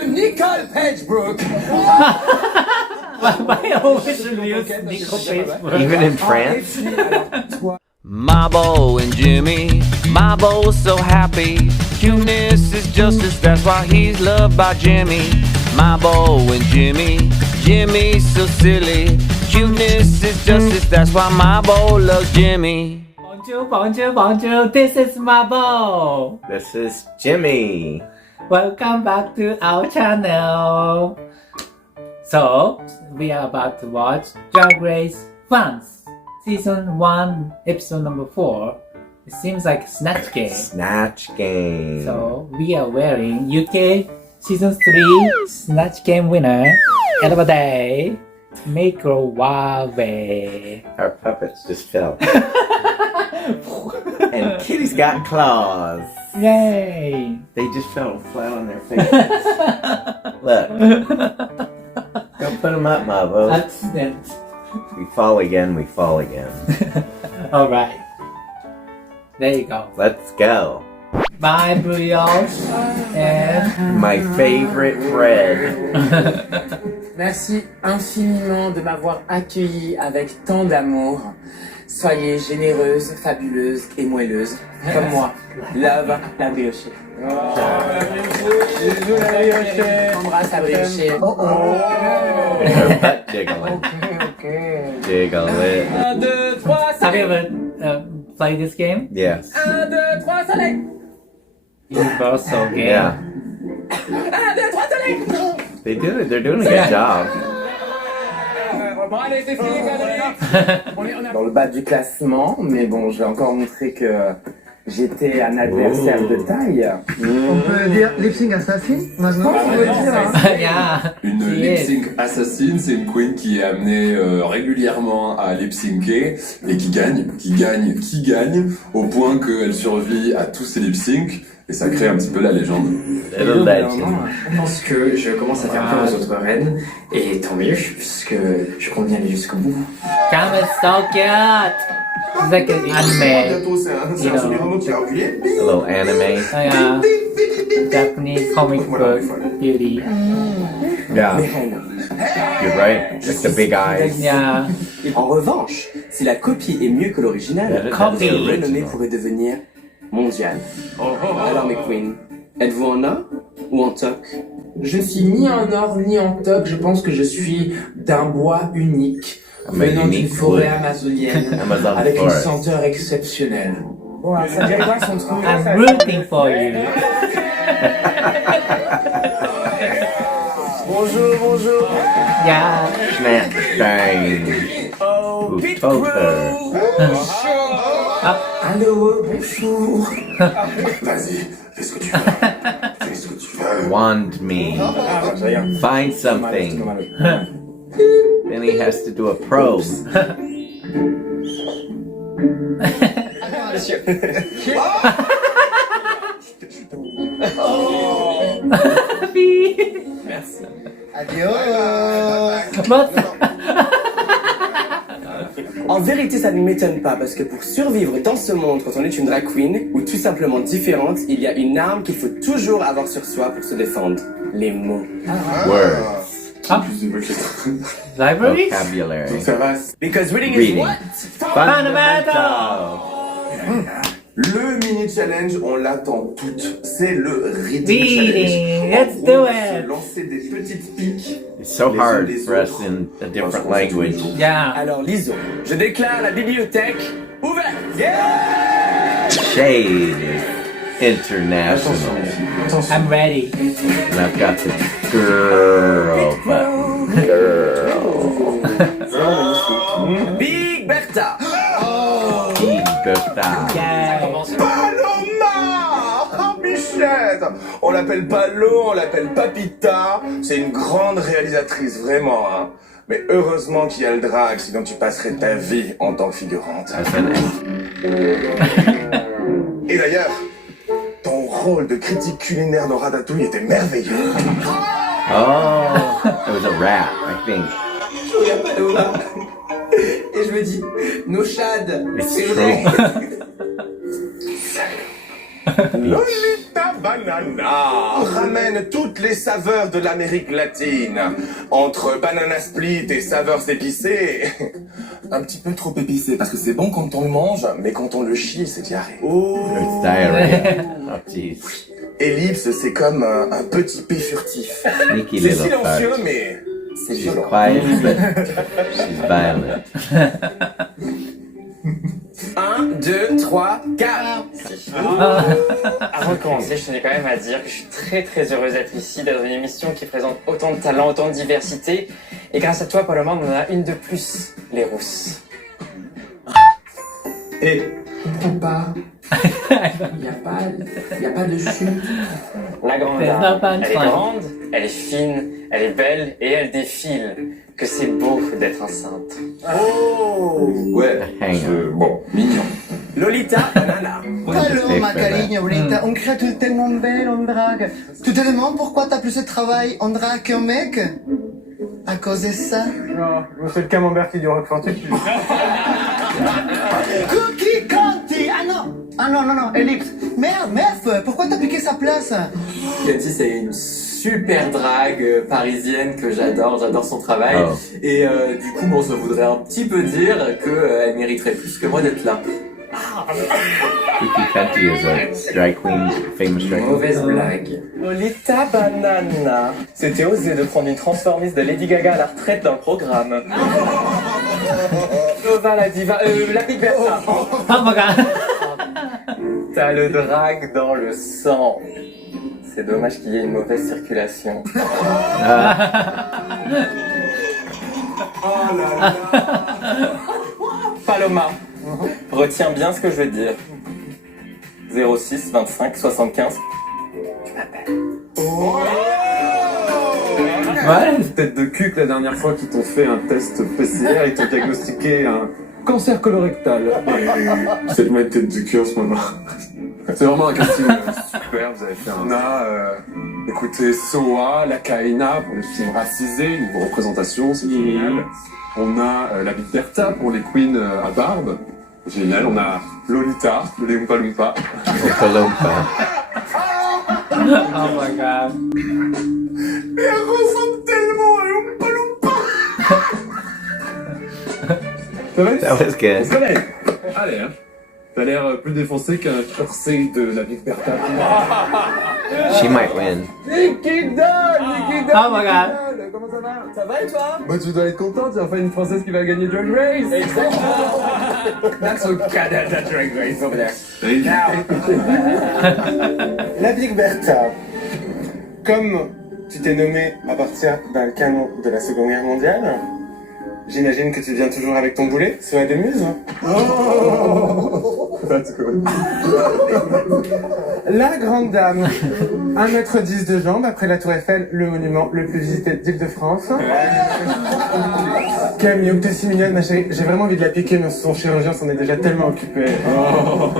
Nicole Pagebrook. Why always use Nicole Pagebrook? Even in France? Mabo and Jimmy, Mabo's so happy. Cuteness is justice, that's why he's loved by Jimmy. Mabo and Jimmy, Jimmy's so silly. Cuteness is justice, that's why Mabo loves Jimmy. Bonjour, bonjour, bonjour. This is Mabo. This is Jimmy. Welcome back to our channel. So, we are about to watch Drag Race France. Season 1, episode number 4. It seems like Snatch Game. Snatch Game. So, we are wearing UK Season 3 Snatch Game winner, Elba Day, Microwave. Our puppets just fell. And Kitty's got claws. Yay! They just fell flat on their faces. Look. Go put them up, Mabo. Accident. We fall again, we fall again. Alright. There you go. Let's go. Bye, brioche. And... My favorite bread. Merci infiniment de m'avoir accueilli avec tant d'amour. Soyez généreuse, fabuleuse et moelleuse, comme moi. Love la brioche. Bisous la brioche. Embrasse la brioche. Oh oh. Her butt jiggling. Jiggle it. 1, 2, 3, Have you soleil. ever played this game? Yes. 1, 2, 3, soleil. Universal game. Yeah. 1, 2, 3, soleil. They did it. They're doing a good job. Bon allez, c'est fini, dans le bas du classement, mais bon, je vais encore montrer que j'étais un adversaire de taille. On peut dire lip sync assassin maintenant, on peut dire. Hein. Yeah. Une She lip is. sync assassin, c'est une queen qui est amenée régulièrement à lip syncer et qui gagne, au point qu'elle survit à tous ses lip syncs et ça crée un petit peu la légende. Little legend. Je pense que je commence à faire peur aux autres reines, et tant mieux, puisque je compte bien aller jusqu'au bout. Cam is so cute. It's like an anime. You know. A little anime. Japanese comic book beauty. Yeah. You're right. Like the big eyes. Yeah. En revanche, si la copie est mieux que l'original, Copy. le renommé pourrait devenir mondial. Alors mes queens, êtes-vous en or ou en toc? Je ne suis ni en or ni en toc, je pense que je suis d'un bois unique, venant d'une forêt amazonienne, Amazon avec une forest. senteur exceptionnelle. Bon, ça dirait quoi son truc? I'm rooting for you. Bonjour, bonjour. Yeah. Snatch Game. Oh, Who Pete told Crew. her? Allô, bonjour. Vas-y, fais ce que tu veux. Fais ce que tu veux. Wand me. Find something. Then he has to do a probe. Merci. Adios. But En vérité, ça ne m'étonne pas, parce que pour survivre dans ce monde, quand on est une drag queen, ou tout simplement différente, il y a une arme qu'il faut toujours avoir sur soi pour se défendre. Les mots. Words. library? Vocabulary. Ça va. Because reading is Reading. what? Fundamental. Le mini challenge, on l'attend toutes. C'est le reading Reading. challenge. Let's do it. Lancer des petites piques. It's so hard for us in a different language. Yeah. Alors lisons. Je déclare la bibliothèque ouverte. Shade International. I'm ready. And I've got the girl button. Girl. Big Bertha. Bertha. Yeah. Paloma! Oh, Bichette! On l'appelle Palo, on l'appelle Papita. C'est une grande réalisatrice, vraiment, hein. Mais heureusement qu'il y a le drag, sinon tu passerais ta vie en tant que figurante. As an Et d'ailleurs, ton rôle de critique culinaire dans Ratatouille était merveilleux. Oh, it was a rat, I think. Je regarde Paloma. Et je me dis, nos chades, It's c'est true. vrai. Lolita banana ramène toutes les saveurs de l'Amérique latine. Entre banana split et saveurs épicées, un petit peu trop épicé parce que c'est bon quand on le mange, mais quand on le chie, c'est diarrhée. It's diarrhea. Oh, jeez. Ellipse, c'est comme un petit P furtif. Sneaky C'est little silencieux, fart. mais c'est She's violent. quiet, but she's violent. 1, 2, 3, 4. Avant de commencer, je tenais quand même à dire que je suis très très heureuse d'être ici, d'être dans une émission qui présente autant de talents, autant de diversité. Et grâce à toi, Paloma, on en a une de plus, les rousses. Et comprends pas. Il y a pas de chute. La grande C'est dame, pas mal elle est fun. grande, elle est fine, elle est belle et elle défile. Que c'est beau d'être enceinte. Ouais. Hang on. Bon, mignon. Lolita banana. Alors, ma carigne, bonita, une créature tellement belle en drague. Tu te demandes pourquoi t'as plus de travail en drague qu'un mec? À cause de ça. Non, c'est le camembert qui dure Roquefort. Cookie Candy! Ah non, Ellipse. Merde, meuf, pourquoi t'as piqué sa place? Cathy, c'est une super drague parisienne que j'adore son travail. Oh. Et du coup, bon, ça voudrait un petit peu dire qu'elle mériterait plus que moi d'être là. Kiki Kanti is a drag queen, famous drag queen. Mauvaise blague. Lolita Banana. C'était osé de prendre une transformiste de Lady Gaga à la retraite dans le programme. Nova la diva, la Big Bertha. Oh my god. T'as le drag dans le sang. C'est dommage qu'il y ait une mauvaise circulation. Paloma, retiens bien ce que je vais te dire. 06 25 75. Ouais. Tête de cul que la dernière fois qu'ils t'ont fait un test PCR, ils t'ont diagnostiqué un cancer colorectal. C'est tellement une tête de cul en ce moment. C'est vraiment un casting super, vous avez fait un... On a écoutez Soa, la Kaina pour les films racisés, niveau représentation, c'est génial. On a la Big Bertha pour les queens à barbe. Génial, on a Lolita, les Oompa Loompa. Oompa Loompa. Oh my god. Mais elle ressemble tellement à Oompa Loompa. Ça va That was good. Ça va aller. Allez, hein. T'as l'air plus défoncé qu'un corset de la Big Bertha. She might win. Nicky Doll! Oh my god. Comment ça va? Ça va et toi? Bah tu dois être content, tu as enfin une Française qui va gagner Drag Race! Exactement! That's so Canada Drag Race over there. La Big Bertha. Comme tu t'es nommé à partir d'un canon de la Seconde Guerre mondiale, j'imagine que tu viens toujours avec ton boulet, cela des muses. That's good. La grande dame, 1m10 de jambes, après la Tour Eiffel, le monument le plus visité d'Île-de-France. Quel mieux que t'es si mignonne, ma chérie. J'ai vraiment envie de la piquer, mais son chirurgien s'en est déjà tellement occupé. Oh,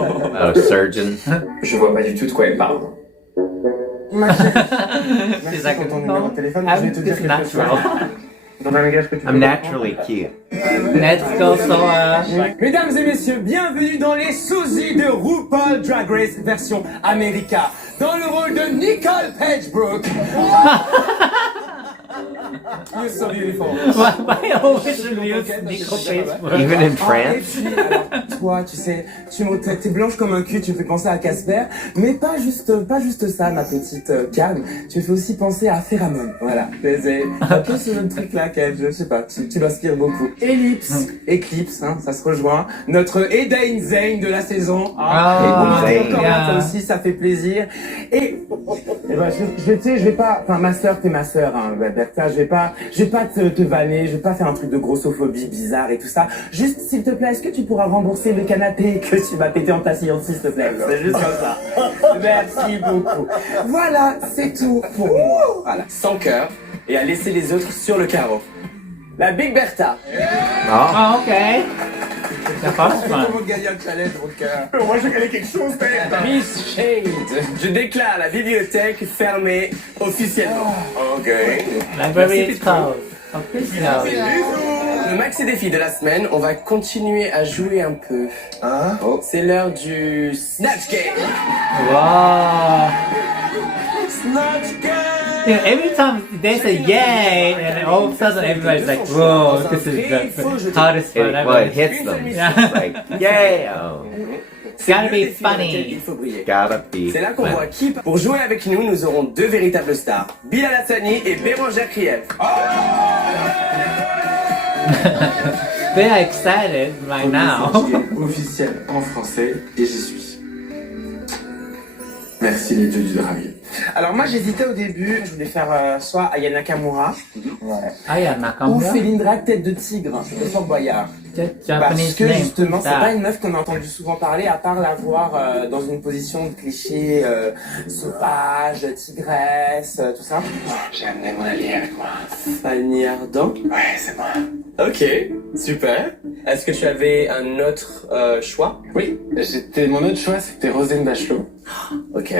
surgeon. Je vois pas du tout de quoi elle parle. Ma chérie, merci Is that pour ton good? numéro de téléphone. Je vais te dire It's quelque chose. natural. Dans un langage que tu I'm peux naturally cute. Let's go, Soa. Mesdames et messieurs, bienvenue dans les sosies de RuPaul Drag Race version America. Dans le rôle de Nicole Pagebrook. You're so beautiful. Why always use Nico Facebook? Even in Et France? puis, alors, toi, tu sais, t'es blanche comme un cul, tu me fais penser à Casper, mais pas juste ça, ma petite Cam. Tu me fais aussi penser à Pheromone. Voilà. C'est un peu ce même truc-là qu'elle, je sais pas, tu m'inspires beaucoup. Ellipse, Eclipse, hein, ça se rejoint. Notre Eden Zane de la saison. Ah, Et Zane. encore, ça aussi, ça fait plaisir. Et ben, tu sais, je vais pas, enfin, ma sœur, t'es ma sœur, hein, Bertha, je vais pas te vanner, je vais pas faire un truc de grossophobie bizarre et tout ça. Juste, s'il te plaît, est-ce que tu pourras rembourser le canapé que tu m'as pété en t'asseyant, s'il te plaît? C'est juste comme ça. Merci beaucoup. Voilà, c'est tout pour moi. Voilà, sans cœur et à laisser les autres sur le carreau. La Big Bertha. Oh, Oh, okay. C'est pas fun. Comment gagner un challenge, mon cœur? Moi, je vais gagner quelque chose, Bertha. Miss Shade. Je déclare la bibliothèque fermée officiellement. Ok. Library is closed. Official. le maxi défi de la semaine, on va continuer à jouer un peu. Hein? C'est l'heure du Snatch Game. Wow. Snatch Game! You know, every time they say yay, and then all of a sudden everybody's like, whoa, this is the hardest part Well, ever. it hits them. Yeah. It's like, yay! Oh, It's gotta be Il funny. faut briller. gotta be. C'est là qu'on voit qui. Pour jouer avec nous, nous aurons deux véritables stars, Bilal Hassani et Bérangère Krief. They are excited right now. Officiel en français et j'y suis. Merci les dieux du drag. Alors moi j'hésitais au début, je voulais faire soit Aya Nakamura Aya ou Nakamura, Felindra tête de tigre, c'était Fort Boyard. Parce Japanese que name. justement c'est Ah. pas une meuf qu'on a entendu souvent parler à part la voir dans une position de cliché sauvage, tigresse, tout ça. J'ai amené mon allié avec moi. Fanny Ardant. Ouais, c'est moi. Ok, super. Est-ce que tu avais un autre choix? Oui, mon autre choix c'était Roselyne Bachelot. Ok.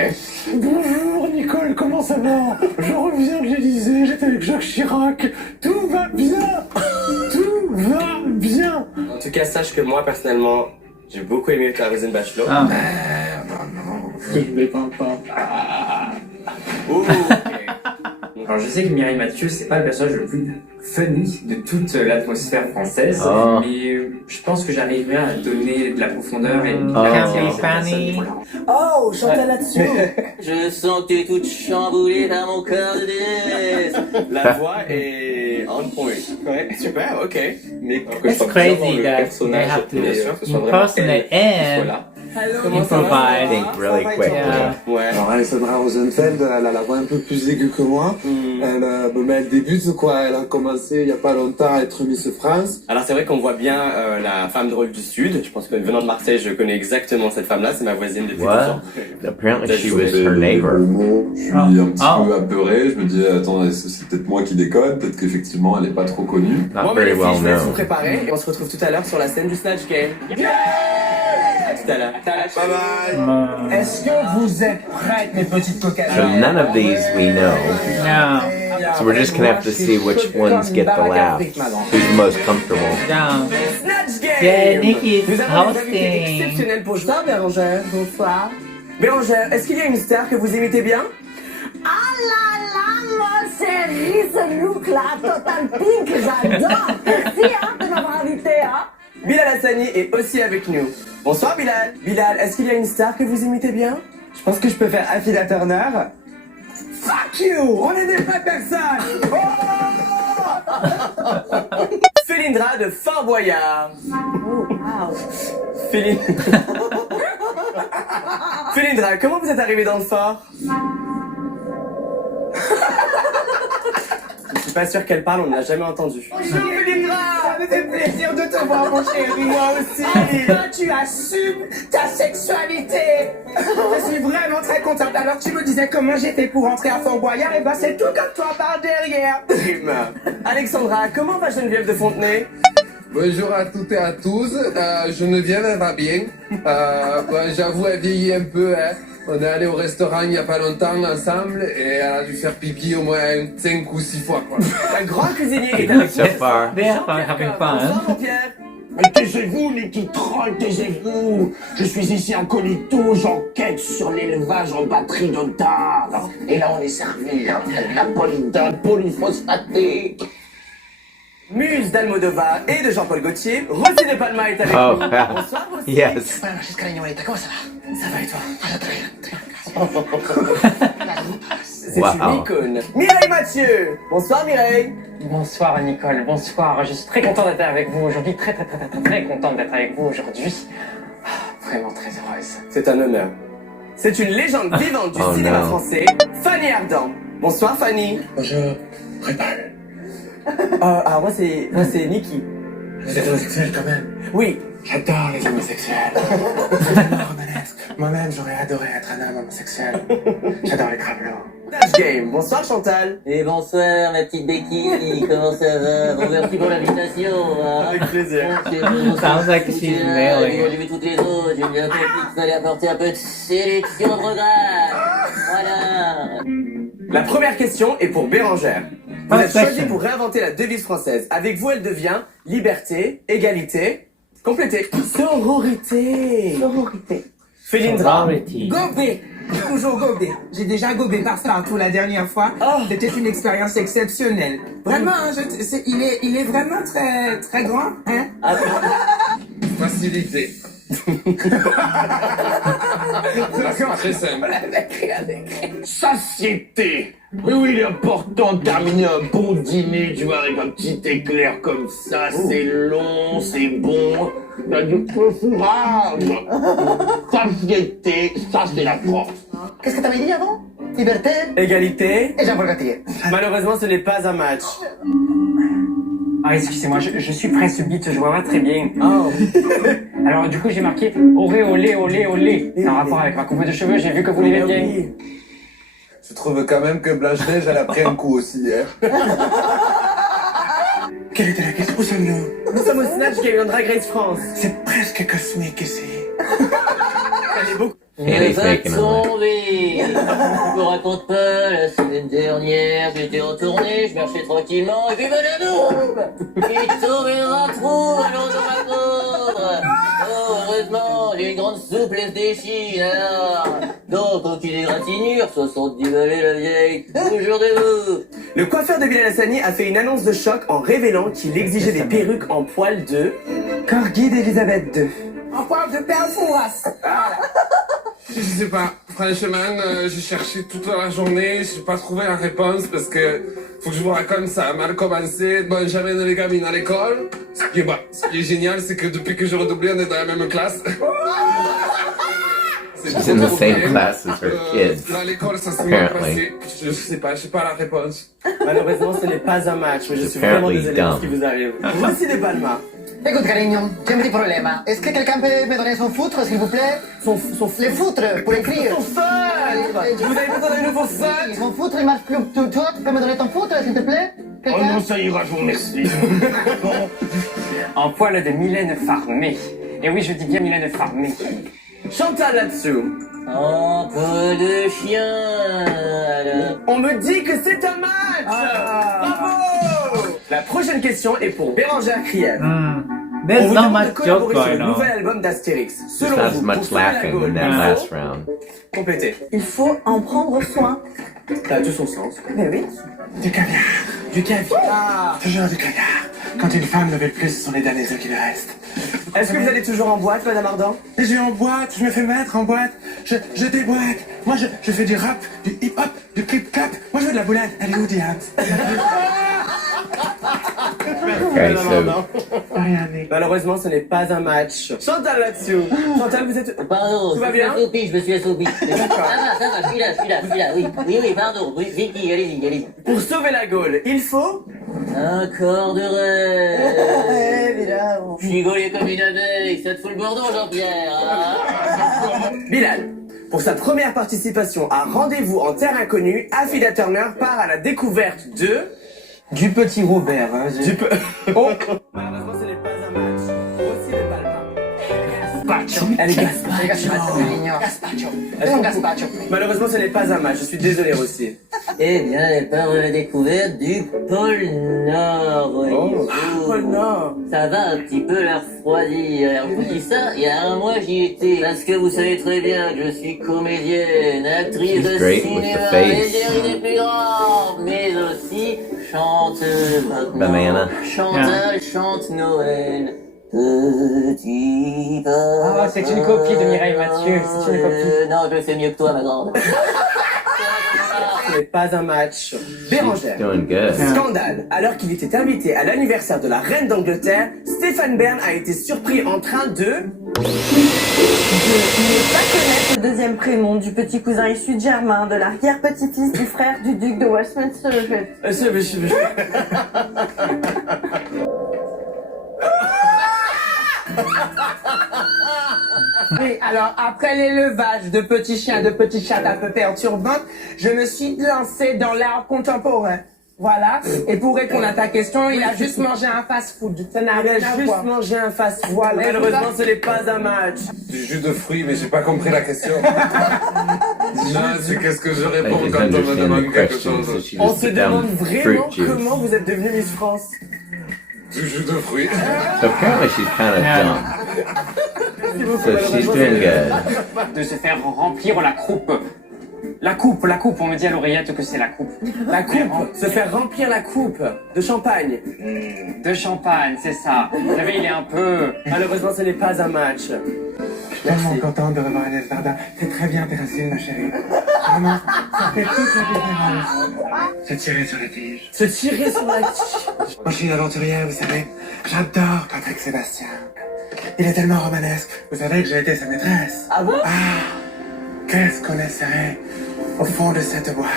Bonjour Nicole, comment ça va? Je reviens de l'Elysée, j'étais avec Jacques Chirac, tout va bien, tout va bien. En tout cas, sache que moi, personnellement, j'ai beaucoup aimé la Roselyne Bachelot. Ah. Je vais pas. Ouh, ok. Alors je sais que Mireille Mathieu, c'est pas le personnage le plus funny de toute l'atmosphère française, Oh. mais je pense que j'arriverai à donner de la profondeur et une Oh. clarté à Candy cette personne. Fanny. Oh, Chantal là-dessus. Je sens que tu es toute chamboulée dans mon cœur de déesse. La voix est on point. Ouais, super, ok. Mais que je It's sois bien dans crazy le that they personnage, have to bien sûr, que ce soit vraiment impersonate elle qui soit and là. improvise. Think really quick. Yeah. Ouais. Alors Alessandra Rosenfeld, elle a la voix un peu plus aiguë que moi. Elle débute quoi, elle a commencé il y a pas longtemps à être Miss France. Alors c'est vrai qu'on voit bien la femme drôle du Sud. Je pense que venant de Marseille, je connais exactement cette femme-là. C'est ma voisine depuis 12 What? ans. Apparently she was Le her neighbor. mot, je suis Ah. un petit Ah. peu apeuré, je me dis attends, c'est peut-être moi qui déconne, peut-être qu'effectivement elle est pas trop connue. Bon, Not mais very les filles, well je vous laisse vous known. préparer et on se retrouve tout à l'heure sur la scène du Snatch Game. À tout à l'heure. Bye bye. Est-ce que vous êtes prêtes mes petites cocasses? So none of these we know. No. So we're just gonna have to see which ones get the laugh. Who's the most comfortable. Down. Snatch Game. Yeah, Nikki is Nous avons des invités hosting. exceptionnels pour jouer. Bérangère, bonsoir. Bérangère, est-ce qu'il y a une star que vous imitez bien? Ah là là, mon chéri, ce look-là, Total Pink, j'adore. Merci de m'avoir invité. Hein. Bilal Hassani est aussi avec nous. Bonsoir Bilal. Bilal, est-ce qu'il y a une star que vous imitez bien? Je pense que je peux faire Affida Turner. Fuck you, on est des vraies personnes. Felindra de Fort Boyard. Wow. Felindra, comment vous êtes arrivée dans le fort? Je suis pas sûr qu'elle parle, on ne l'a jamais entendue. Bonjour Felindra, ça me fait plaisir de te voir mon chéri. Moi aussi. Enfin, tu assumes ta sexualité. Je suis vraiment très contente. Alors tu me disais comment j'ai fait pour entrer à Fort Boyard, et ben c'est tout comme toi par derrière. Alexandra, comment va Geneviève de Fontenay? Bonjour à toutes et à tous. Geneviève, elle va bien. J'avoue, elle vieillit un peu. Hein. On est allé au restaurant il y a pas longtemps ensemble et elle a dû faire pipi au moins 5 ou 6 fois. Quoi. Un grand cuisinier est avec So far. They are having fun. Bonsoir Jean-Pierre. Taisez-vous, les petits trolls, taisez-vous. Je suis ici incognito, j'enquête sur l'élevage en batterie de tard. Et là, on est servi napolitain polyphosphaté. Muse d'Almodovar et de Jean-Paul Gaultier, Rosy de Palma est avec Oh, nous. wow. Bonsoir Rosy. Yes. Bueno, Francesca Leñoleta, comment ça va? Ça va et toi? C'est Wow. une icône. Mireille Mathieu. Bonsoir Mireille. Bonsoir Nicole, bonsoir. Je suis très content d'être avec vous aujourd'hui, très contente d'être avec vous aujourd'hui. Ah, vraiment très heureuse. C'est un honneur. C'est une légende vivante du Oh cinéma no. français, Fanny Ardant. Bonsoir Fanny. Je prépare. Moi c'est Nikki. Vous êtes homosexuel quand même. Oui. J'adore les homosexuels. J'adore romanesque. Moi-même, j'aurais adoré être un homme homosexuel. J'adore les crabelots. Snatch Game. Bonsoir Chantal. Et bonsoir ma petite béquille, comment ça va? Bon, merci pour l'invitation. Hein. Avec plaisir. Sounds like she's nailing it. J'ai vu toutes les autres, j'ai bien compris qu'il fallait apporter un peu de sélection au programme. Voilà. La première question est pour Bérangère. Vous êtes First choisi question. pour réinventer la devise française. Avec vous, elle devient liberté, égalité, complété. Sororité. Sororité. Félindra. Sorority. Gobé, toujours gobé. J'ai déjà gobé Passepartout la dernière fois. C'était une expérience exceptionnelle. Vraiment, hein, il est vraiment très, très grand, hein. Facilité. D'accord. Très simple. Satiété. Oui, oui, il est important de terminer un bon dîner, tu vois, avec un petit éclair comme ça. C'est long, c'est bon. Il y a du fourrage. Satiété, ça c'est la France. Qu'est-ce que t'avais dit avant? Liberté Égalité. et Jean-Paul Gaultier. Malheureusement, ce n'est pas un match. Ah, excusez-moi, je suis prêt subite, je vois pas très bien. Oh. Alors, du coup, j'ai marqué oré, olé, olé, olé. C'est en rapport avec ma coupe de cheveux, j'ai vu que vous l'aimez bien. Je trouve quand même que Blanche-Neige, elle a pris un coup aussi hier. Quelle était la question? Où sommes-nous? Nous sommes au Snatch Game en Drag Race France. C'est presque cosmique ici. Elle est beaucoup. Elle va tomber. Je vous raconte pas, la semaine dernière, j'étais en tournée, je marchais tranquillement, et puis madame, il tombait dans un trou, allons dans ma pauvre. Oh, heureusement, j'ai une grande souplesse des chines, alors. Donc, aucune égratignure, 70 balais la vieille, toujours debout. Le coiffeur de Bilal Hassani a fait une annonce de choc en révélant qu'il exigeait des perruques en poil de Corgi d'Elisabeth II. En poil de père Fouras. Je sais pas. Franchement, j'ai cherché toute la journée, j'ai pas trouvé la réponse parce que faut que je vous raconte, ça a mal commencé. Bon, j'amène les gamines à l'école. Ce qui est génial, c'est que depuis que j'ai redoublé, on est dans la même classe. She's in the same class as her kids. Là, à l'école, ça s'est mal Apparently. passé. Je sais pas, j'ai pas la réponse. Malheureusement, ce n'est pas un match, mais je suis vraiment Apparently désolé de ce dumb. qui vous arrive. Voici les Palmas. Écoute, cariño, j'ai un petit problème. Est-ce que quelqu'un peut me donner son foutre, s'il vous plaît? Les foutres, pour écrire. Son feutre. Vous avez besoin d'un nouveau feutre? Oui, mon foutre, il marche plus. Toi, tu peux me donner ton foutre, s'il te plaît? Oh Quelqu'un? non, ça ira, je vous remercie. En poil de Mylène Farmé. Et oui, je dis bien Mylène Farmé. Chantal là-dessous. En peu de chien, alors. On me dit que c'est un match. Bravo. La prochaine question est pour Bérangère Krief. On There's vous not demande de much collaborer joke sur le going on. nouvel album d'Astérix. Just Selon not as vous, much pour sauver la laughing Gaule, in that il last faut round. compléter. Il faut en prendre soin. Ça a tout son sens. Mais oui. Du caviar. Du caviar. Toujours du caviar. Quand une femme ne veut plus, ce sont les derniers œufs qui lui restent. Est-ce que vous allez toujours en boîte, Madame Ardant? Je vais en boîte, je me fais mettre en boîte, je déboîte. Moi, je fais du rap, du hip-hop, du clip-clap. Moi, je veux de la boulette. Elle est où, Diane? Okay, so Malheureusement, ce n'est pas un match. Chantal là-dessous. Chantal, vous êtes... Pardon, Tout va bien? je me suis assoupi. Ça va, je suis là, oui, pardon, oui, Vicky, allez-y. Pour sauver la Gaule, il faut... Un corps de rêve. Évidemment. Je suis gaulé comme une abeille, ça te fout le bourdon, Jean-Pierre, hein? Bilal, pour sa première participation à Rendez-vous en Terre Inconnue, Affida Turner part à la découverte de... Du petit Robert, hein. Oh. Malheureusement, ce n'est pas un match. Aussi les Palmas. Elle est gazpacho. Gazpacho. Est-ce Un qu'on- gazpacho. Malheureusement, ce n'est pas un match. Je suis désolé, Rossi. Eh bien, elle part à la découverte du pôle Nord, voyez-vous. Oh non. Ça va un petit peu la refroidir. Alors, je vous dis ça, il y a un mois, j'y étais. Parce que vous savez très bien que je suis comédienne, actrice She's de great with cinéma, the face. égérie des plus grands, mais aussi chanteuse maintenant. Banana. Chantal chante Noël. Petit papa. Ah, c'est une copie de Mireille Mathieu, c'est une copie. Non, je fais mieux que toi, ma grande. Ce n'est pas un match. Bérangère. doing good. Scandale. Alors qu'il était invité à l'anniversaire de la reine d'Angleterre, Stéphane Bern a été surpris en train de... De ne pas connaître le deuxième prénom du petit cousin issu de Germain, de l'arrière-petit-fils du frère du duc de Westminster. Oui, alors après l'élevage de petits chiens, de petites chattes un peu perturbantes, je me suis lancée dans l'art contemporain. Voilà. Et pour répondre à ta question, il a juste mangé un fast-food. Ça n'a rien à voir. mangé un fast-food. Voilà. Malheureusement, ce n'est pas un match. Du jus de fruits, mais j'ai pas compris la question. Non, c'est qu'est-ce que je réponds I quand didn't on me understand the demande quelque question, so chose. she On just se put down demande vraiment fruit juice. comment vous êtes devenue Miss France. Du jus de fruits. So apparently she's kind of dumb. So she's doing good. De se faire remplir la coupe. La coupe, on me dit à l'oreillette que c'est la coupe. La coupe, se faire remplir la coupe de champagne. De champagne, c'est ça. Vous savez, il est un peu... Malheureusement, ce n'est pas un match. Je suis tellement contente de revoir Inès Varda. C'est très bien tes racines, ma chérie. Vraiment, ça fait toute la différence. Se tirer sur la tige. Se tirer sur la tige. Moi, je suis une aventurière, vous savez. J'adore Patrick Sébastien. Il est tellement romanesque. Vous savez que j'ai été sa maîtresse. Ah bon? Ah, qu'est-ce qu'on essaierait au fond de cette boîte.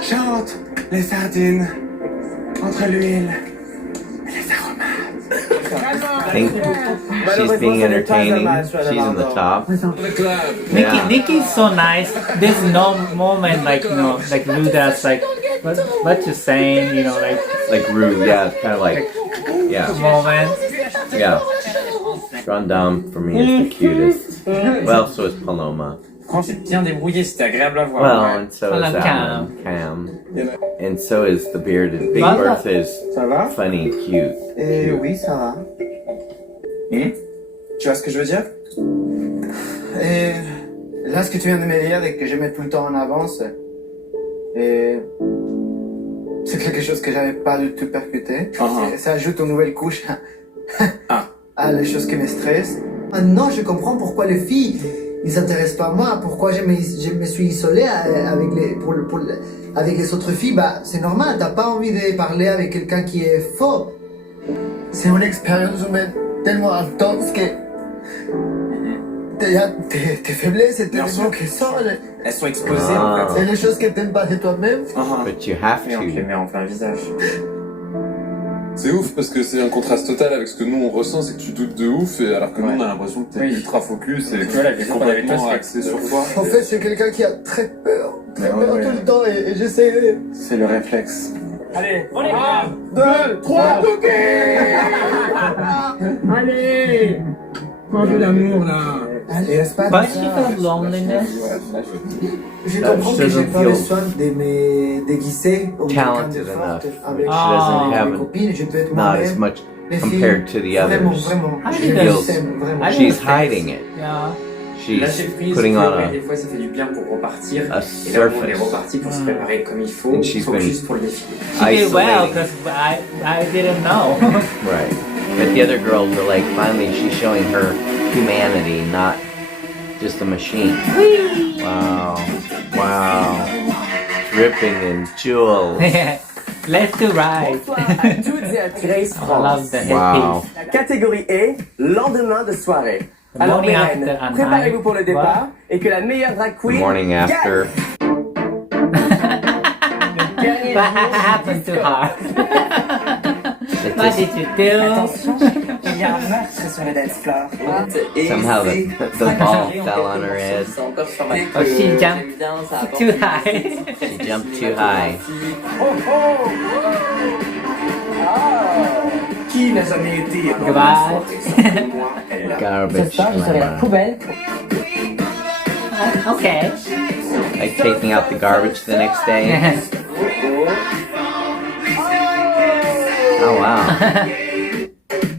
Chante les sardines entre l'huile et les aromates. I think she's being entertaining. She's in the top. Yeah. Nikki's so nice. There's no moment like like Luda's like what you saying, Like Rue, yeah, it's kind of like, yeah. moment. Yeah. Rondam for me is the cutest. Well, so is Paloma. C'est bien débrouillé, c'était agréable à voir. Well, Ouais. and so is Cam. And so is the bearded. Big Bertha is funny, cute. Oui, ça va. Tu vois ce que je veux dire? Et là, ce que tu viens de me dire et que je mets tout le temps en avance, et c'est quelque chose que j'avais pas du tout percuté. Et ça ajoute une nouvelle couche à les choses qui me stressent. Maintenant, je comprends pourquoi les filles ne s'intéressent pas à moi, pourquoi je me suis isolé avec avec les autres filles. Bah, c'est normal, t'as pas envie de parler avec quelqu'un qui est faux. C'est une expérience humaine tellement intense que tes faiblesses et tes émotions qui sortent. Elles sont explosées en fait. C'est les choses que t'aimes pas de toi-même. But you have Et on te les to. met en plein visage. C'est ouf parce que c'est un contraste total avec ce que nous on ressent, c'est que tu doutes de ouf, et alors que nous on a l'impression que t'es ultra focus et que Voilà, t'es qu'on avait complètement tous fait. axé sur toi. En fait, je suis quelqu'un qui a très peur tout le temps et j'essaie. C'est le réflexe. Allez, on est 2, 3, Allez! Mangez l'amour, là. Et n'est-ce pas But she felt loneliness. Je comprends que j'ai pas besoin de me déguiser ou Talented enough. avec She doesn't mes have copines. Je peux être not as moi-même. much Les filles, compared to the vraiment, others. vraiment. I Je think les feels- aime vraiment. She's hiding it. Yeah. She's Lâcher prise, putting on pleurer, des fois ça fait du bien pour repartir. a Et là on est surface. reparti pour se préparer comme il faut, And she's focus been pour le défilé. She did well isolating. because I didn't know. Right. But the other girls were like, finally she's showing her humanity, not just a machine. Wow. Wow. Dripping in jewels. Left to right. Bonsoir à toutes et à tous. Grace I France. love the Wow. headpiece. La catégorie est lendemain de soirée. Alors mes Morning reines, after and préparez-vous night. pour le départ et que la meilleure drag The queen morning gagne. after. Dernier What jour. happened to her? It What just, did you do? Attention, il y a un meurtre sur le dance floor. somehow the ball fell on her head. C'est encore sur ma Oh, she jumped too high. She jumped too high. Qui n'a jamais été dans Goodbye. une soirée sans moi, elle est là. Garbage. Ce soir, je serai la poubelle. Okay. Like taking out the garbage the next day. Oh wow.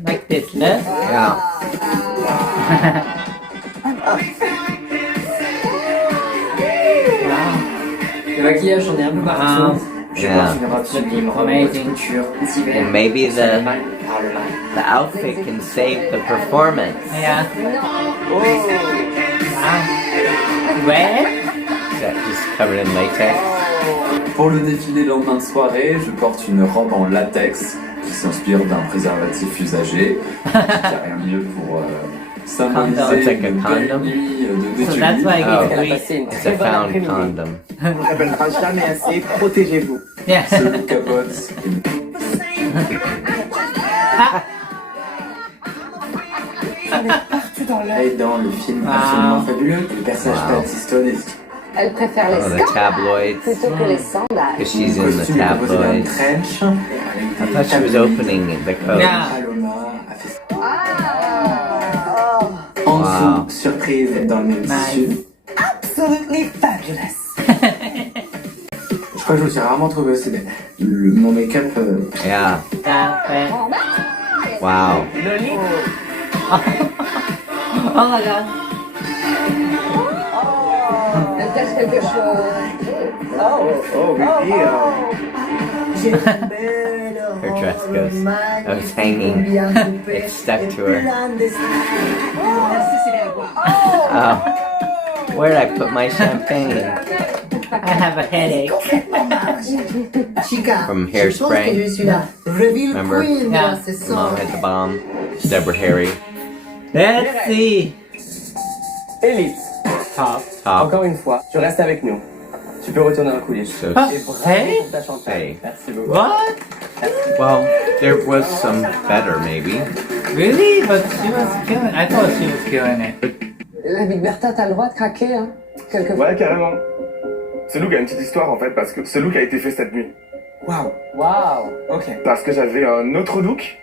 Like this, look. Yeah. Le maquillage, j'en ai un peu partout. Je Yeah. porte une robe sublime, Amazing. couture, d'hiver. And maybe C'est le the mal par le mal. the outfit can save the performance. Yeah. Wow. Red? That just covered in latex. Pour le défilé lendemain de soirée, je porte une robe en latex qui s'inspire d'un préservatif usagé. Il n'y a rien de mieux pour symboliser It's like a une condom? belle nuit de So détenu. that's why I Oh, give Passez une it's très a bonne found après-midi. condom. On ne répétera jamais assez, protégez-vous. Yeah. Seule capote. Partout dans l'air. Et dans le film Wow. absolument fabuleux, le personnage Wow. Pat Easton Elle préfère les Oh, the scandales tabloids. plutôt que les sandales. Because she's in the tabloids. I thought she was opening the code. En Wow. dessous, surprise dans le même tissu. Absolutely fabulous. Je crois que je me suis rarement trouvé aussi belle. Mon make-up. Yeah. Wow. Oh my god. Elle cache quelque chose. Her dress goes. Oh, it's hanging. It's stuck to her. Oh. Where did I put my champagne? I have a headache. From Hairspray. Remember? Yeah. Mom had the bomb. Deborah Harry. Let's see. Élite, Top. Top. encore une fois, tu restes avec nous. Tu peux retourner en coulisses. So, Et bravo Hey? pour ta chanteuse. Hey. Merci beaucoup. What? well, there was some better, maybe. Really? But she was killing. I thought she was killing it. La Big Bertha, t'as le droit de craquer, hein, quelquefois. Ouais, carrément. Ce look a une petite histoire en fait, parce que ce look a été fait cette nuit. Waouh. Waouh. Ok. Parce que j'avais un autre look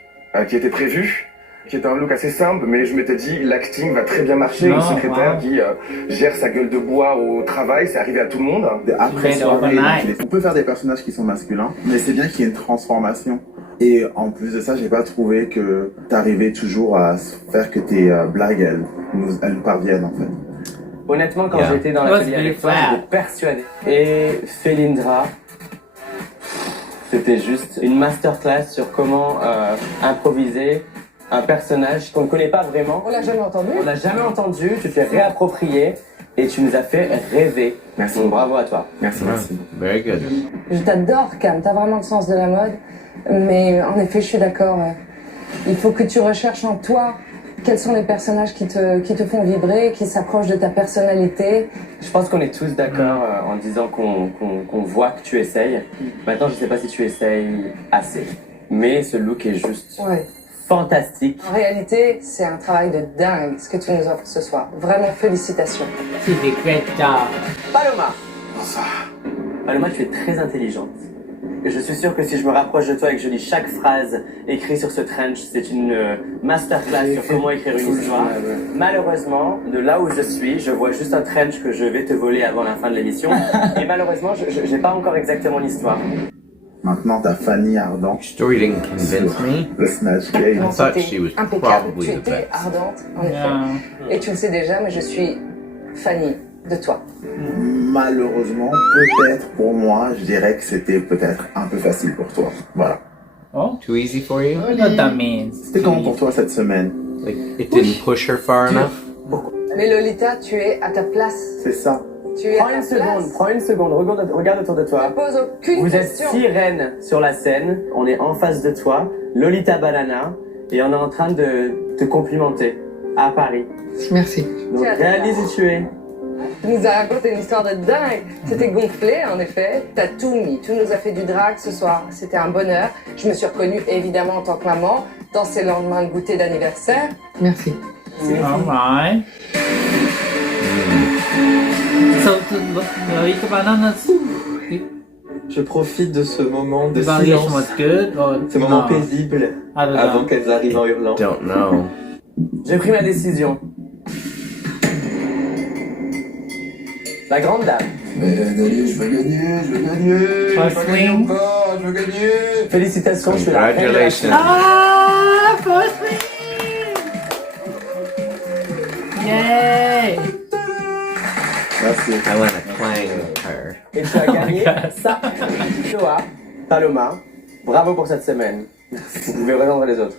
qui était prévu, qui était un look assez simple, mais je m'étais dit l'acting va très bien marcher. Non, Une secrétaire wow. qui gère sa gueule de bois au travail, c'est arrivé à tout le monde. Après soirée, On peut faire des personnages qui sont masculins, mais c'est bien qu'il y ait une transformation. Et en plus de ça, j'ai pas trouvé que t'arrivais toujours à faire que tes blagues, elles nous parviennent en fait. Honnêtement, quand Yeah. j'étais dans It l'atelier was avec toi, really j'étais persuadé. Et Felindra, c'était juste une masterclass sur comment improviser un personnage qu'on ne connaît pas vraiment. On l'a jamais entendu. On l'a jamais entendu, tu t'es réapproprié et tu nous as fait rêver. Merci. Donc bravo à toi. Merci, merci. Very good. Je t'adore, Cam, t'as vraiment le sens de la mode. Mais en effet, je suis d'accord. Il faut que tu recherches en toi quels sont les personnages qui te font vibrer, qui s'approchent de ta personnalité. Je pense qu'on est tous d'accord en disant qu'on voit que tu essayes. Maintenant, je sais pas si tu essayes assez. Mais ce look est juste Ouais. fantastique. En réalité, c'est un travail de dingue ce que tu nous offres ce soir. Vraiment, félicitations. She did a great job. Paloma. Paloma, tu es très intelligente. Et je suis sûr que si je me rapproche de toi et que je lis chaque phrase écrite sur ce trench, c'est une masterclass sur comment écrire une histoire. Malheureusement, de là où je suis, je vois juste un trench que je vais te voler avant la fin de l'émission. Et malheureusement, je n'ai pas encore exactement l'histoire. Maintenant, t'as Fanny Ardant. Story didn't convince me. Le Snatch Game. I thought she was Impeccable. probably Tu the étais best. ardente, en effet. Yeah. Et tu le sais déjà, mais je suis Fanny de toi. Malheureusement, peut-être pour moi, je dirais que c'était peut-être un peu facile pour toi. Voilà. Oh, Too easy for you? what does that mean? C'était comment pour toi cette semaine? Like, it didn't push her far enough? Mais Lolita, tu es à ta place. C'est ça. Tu es Prends à ta une seconde, place. prends une seconde, regarde autour de Ne toi. pose aucune Vous êtes question. 6 reines sur la scène, on est en face de toi, Lolita Banana, et on est en train de te complimenter à Paris. Merci. Donc Tiens, réalise où tu es. Tu nous as raconté une histoire de dingue. C'était gonflé, en effet. T'as tout mis. Tu nous as fait du drag ce soir. C'était un bonheur. Je me suis reconnue, évidemment, en tant que maman, dans ces lendemains de goûter d'anniversaire. Merci. Alright. So, Lolita Bananas, Je profite de ce moment de the variation silence, was good or ce moment no? paisible, I don't avant know. qu'elles arrivent en hurlant. Don't know. J'ai pris ma décision. La grande dame. Je veux gagner, First swing. encore, je veux gagner. Félicitations, je suis la reine de la Congratulations. Ah, first win! Yay! Merci. I want to clang her. Et tu as gagné ça. Noah, Paloma, bravo pour cette semaine. Vous pouvez rejoindre les autres.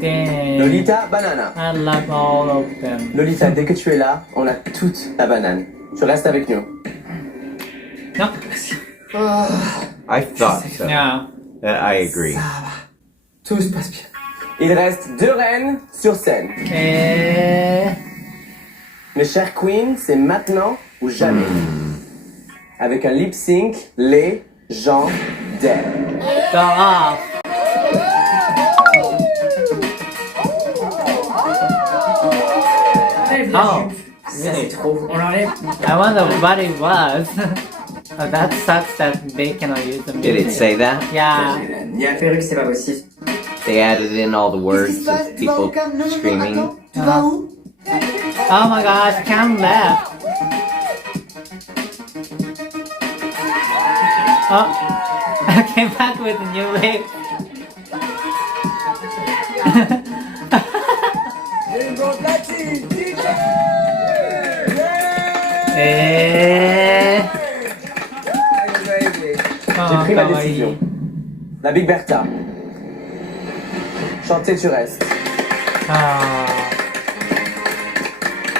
Damn. Lolita, banana. I love all of them. Lolita, dès que tu es là, on a toute la banane. Tu restes avec nous. No. I thought so. Yeah. I agree. Tout se passe bien. Il reste 2 reines sur scène. Eh. Mes chers queens, c'est maintenant ou jamais. Avec un lip sync légendaire. Go off. Oh. really? c'est trop. On l'enlève. I wonder what it was. Oh, that sucks that they cannot use the music. Did it say that? Yeah. La perruque, c'est pas possible. They added in all the words of people screaming. Oh my gosh, Cam left. Oh, I came back with a new wave. Eh. J'ai pris ma décision. La Big Bertha. Chanter, tu restes.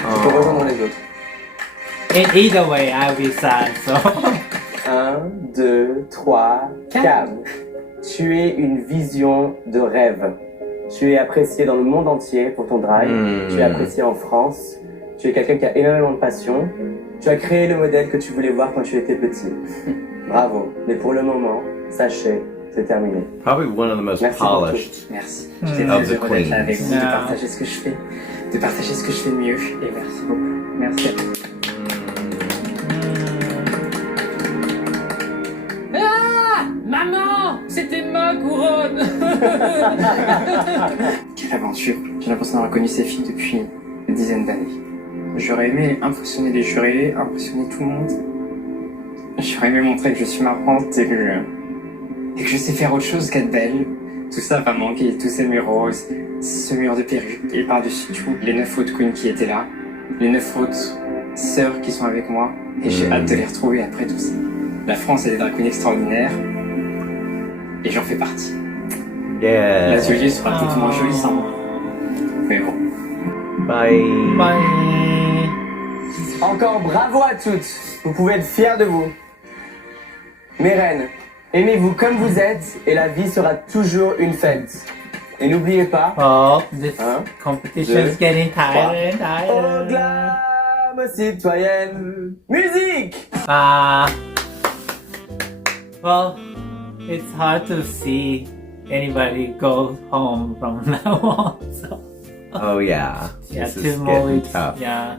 Tu peux rejoindre les autres. Either way, I'll be sad, so. 1, 2, 3, Cam. Tu es une vision de rêve. Tu es apprécié dans le monde entier pour ton drive. Tu es apprécié en France. Tu es quelqu'un qui a énormément de passion. Tu as créé le modèle que tu voulais voir quand tu étais petit. Bravo. Mais pour le moment, sachez, c'est terminé. Probably one of the most polished Merci. of J'étais the très heureux d'être là avec queens. vous, de partager ce que je fais, de partager ce que je fais mieux. Et merci beaucoup. Merci à vous. Ah, maman, c'était ma couronne. Quelle aventure. J'ai l'impression d'avoir connu ces filles depuis une dizaine d'années. J'aurais aimé impressionner les jurés, impressionner tout le monde. J'aurais aimé montrer que je suis marrante et que je sais faire autre chose qu'être belle. Tout ça va manquer, tous ces murs roses, ce mur de perruque, et par-dessus tout, les 9 autres queens qui étaient là, les 9 autres sœurs qui sont avec moi, et j'ai hâte de les retrouver après tout ça. La France a des drag queens extraordinaires, et j'en fais partie. Yeah. La Julie sera beaucoup moins jolie sans moi. Mais bon. Bye. Bye. Encore bravo à toutes. Vous pouvez être fiers de vous. Mes reines, aimez-vous comme vous êtes et la vie sera toujours une fête. Et n'oubliez pas... Oh, this competition's getting tired and Au tired. glam citoyenne. Musique. Well, it's hard to see anybody go home from now on, so. Oh yeah. Yeah, This 2 is more getting weeks. tough. Yeah.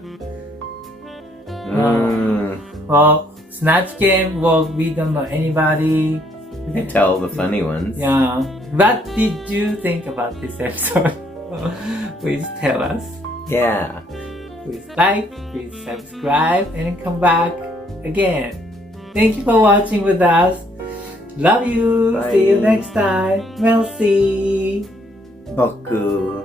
Mm. Well, Snatch Game, well, we don't know anybody. You can tell the funny ones. Yeah. What did you think about this episode? Please tell us. Yeah. Please like, please subscribe, and come back again. Thank you for watching with us. Love you. Bye. See you next time. Merci. Beaucoup.